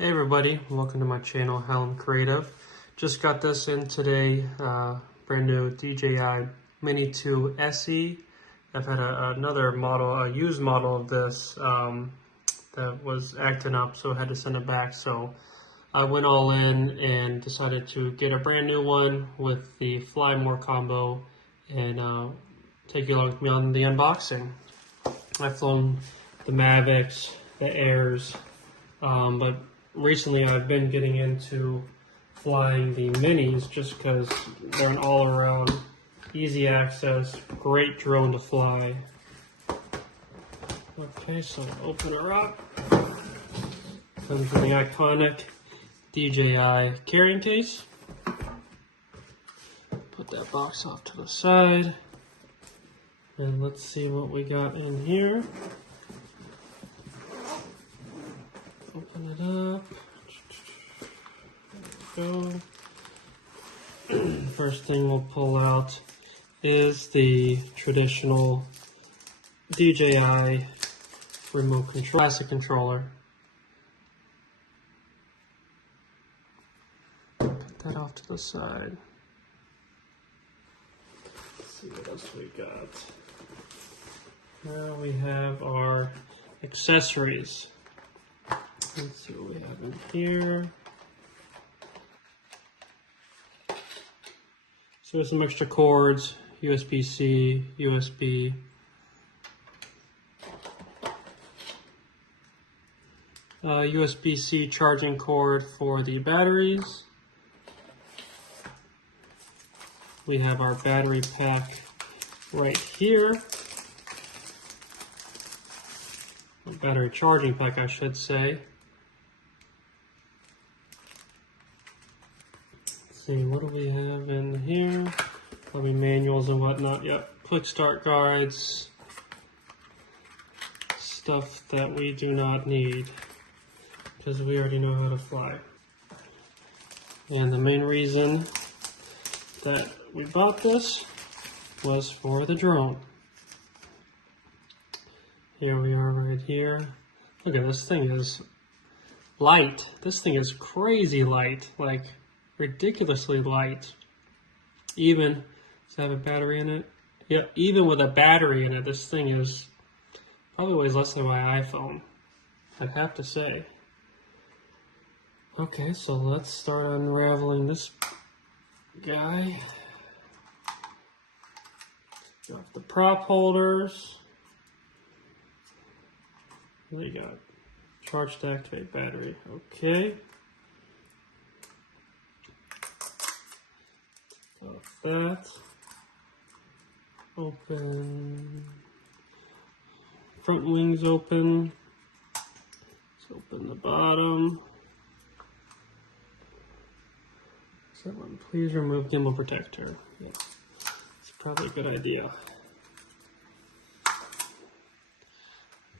Hey everybody, welcome to my channel, Helm Creative. Just got this in today, brand new DJI Mini 2 SE. I've had another model, a used model of this that was acting up, so I had to send it back. So I went all in and decided to get a brand new one with the Fly More combo and take you along with me on the unboxing. I've flown the Mavics, the Airs, but recently I've been getting into flying the Minis just because they're an all-around, easy access, great drone to fly. Okay, so open her up. Comes with the iconic DJI carrying case. Put that box off to the side. And let's see what we got in here. Open it up. There we go. First thing we'll pull out is the traditional DJI remote control, classic controller. Put that off to the side. Let's see what else we got. Now we have our accessories. Let's see what we have in here. So there's some extra cords, USB-C, USB. USB-C charging cord for the batteries. We have our battery pack right here. A battery charging pack, I should say. See, what do we have in here? Probably manuals and whatnot. Yep, quick start guides. Stuff that we do not need because we already know how to fly. And the main reason that we bought this was for the drone. Here we are right here. Look at this thing is light. This thing is crazy light, like ridiculously light. Even, does it have a battery in it? Yeah, even with a battery in it, this thing is probably weighs less than my iPhone, I'd have to say. Okay, so let's start unraveling this guy. Got the prop holders. We got charge to activate battery. Okay. Off that. Open. Front wings open. Let's open the bottom. So one, please remove gimbal protector. Yeah, it's probably a good idea.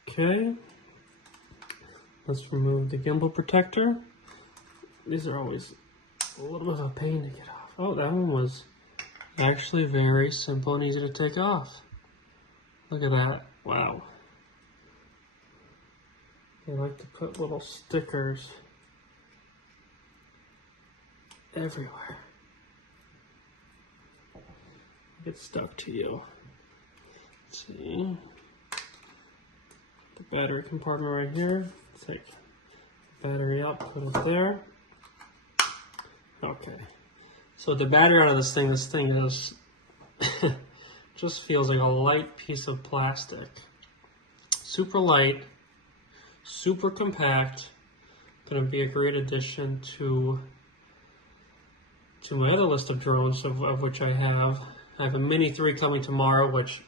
Okay. Let's remove the gimbal protector. These are always a little bit of a pain to get off. Oh, that one was actually very simple and easy to take off. Look at that. Wow. They like to put little stickers everywhere. Get stuck to you. Let's see. The battery compartment right here. Take the battery out, put it there. Okay. So the battery out of this thing is just feels like a light piece of plastic. Super light, super compact. Gonna be a great addition to my other list of drones of which I have. I have a Mini 3 coming tomorrow, which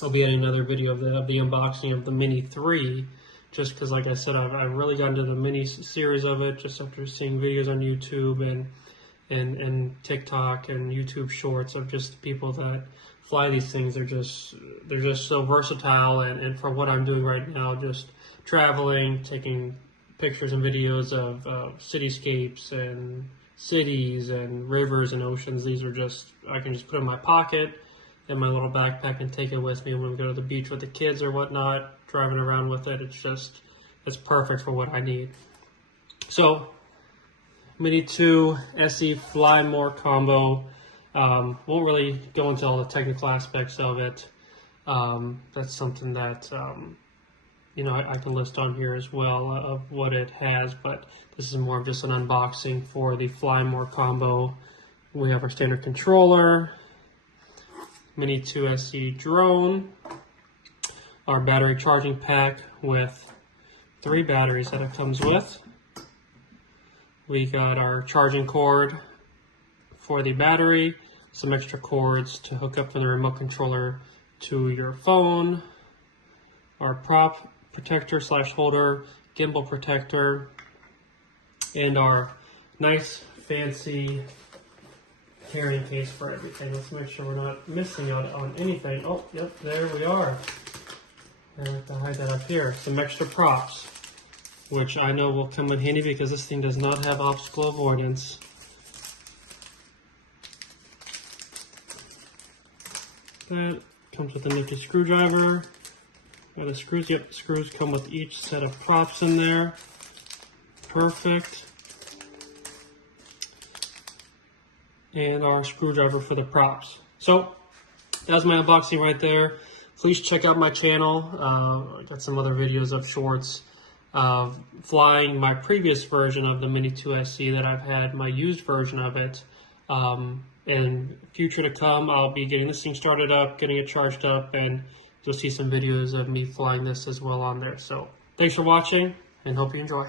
I'll be adding another video of the unboxing of the Mini 3. Just because, like I said, I've really gotten into the Mini series of it just after seeing videos on YouTube and TikTok and YouTube Shorts of just people that fly these things. They're just so versatile, and for what I'm doing right now, just traveling, taking pictures and videos of cityscapes and cities and rivers and oceans. These are just, I can just put in my pocket in my little backpack and take it with me when we go to the beach with the kids or whatnot, driving around with it. It's perfect for what I need. So Mini 2 SE Fly More combo. Won't really go into all the technical aspects of it. That's something that you know, I can list on here as well of what it has, but this is more of just an unboxing for the Fly More combo. We have our standard controller, Mini 2 SE drone, our battery charging pack with 3 batteries that it comes with. We got our charging cord for the battery, some extra cords to hook up from the remote controller to your phone, our prop protector slash holder, gimbal protector, and our nice fancy carrying case for everything. Let's make sure we're not missing out on anything. Oh, yep, there we are. I have to hide that up here. Some extra props, which I know will come in handy because this thing does not have obstacle avoidance. That comes with a nifty screwdriver. Got the screws. Yep, screws come with each set of props in there. Perfect. And our screwdriver for the props. So that's my unboxing right there. Please check out my channel. I got some other videos of shorts of flying my previous version of the Mini 2 SE that I've had, my used version of it. In future to come, I'll be getting this thing started up, getting it charged up, and you'll see some videos of me flying this as well on there. So thanks for watching, and hope you enjoy.